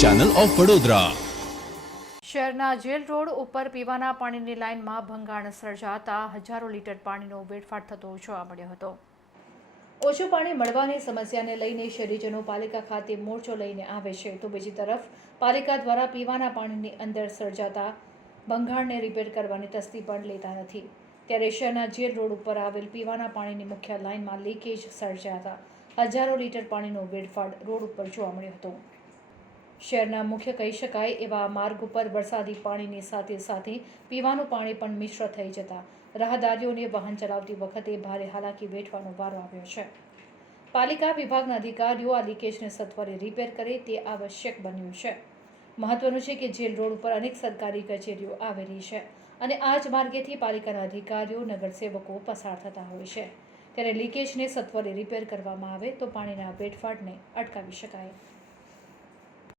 Channel of Vadodara શહેરના jail road ઉપર પીવાના પાણીની લાઇનમાં ભંગાણ સર્જાતા હજારો લીટર પાણીનો વેડફાટ થતો જોવા મળ્યો હતો. ઓછું પાણી મળવાની સમસ્યાને લઈને શહેરીજનો પાલિકા ખાતે મોરચો લઈને આવે છે. તો બીજી તરફ, પાલિકા દ્વારા પીવાના પાણીની અંદર સર્જાતા ભંગાણને રિપેર કરવાની તસ્દી પણ લેતા નથી. ત્યારે શહેરના જેલ રોડ ઉપર આવેલ પીવાના પાણીની મુખ્ય લાઇનમાં લીકેજ સર્જાતા હજારો લીટર પાણીનો વેડફાડ રોડ ઉપર જોવા મળ્યો હતો. શહેરના મુખ્ય કહી શકાય એવા માર્ગ ઉપર વરસાદી પાણીની સાથે સાથે પીવાનું પાણી પણ મિશ્ર થઈ જતા રાહદારીઓને વાહન ચલાવતી વખતે ભારે હાલાકી વેઠવાનો વારો આવ્યો છે. પાલિકા વિભાગના અધિકારીઓ આ લીકેજને સત્વરે રિપેર કરે તે આવશ્યક બન્યું છે. મહત્વનું છે કે જેલ રોડ ઉપર અનેક સરકારી કચેરીઓ આવેલી છે અને આ જ માર્ગેથી પાલિકાના અધિકારીઓ, નગરસેવકો પસાર થતા હોય છે. ત્યારે લીકેજને સત્વરે રિપેર કરવામાં આવે તો પાણીના વેડફાટને અટકાવી શકાય.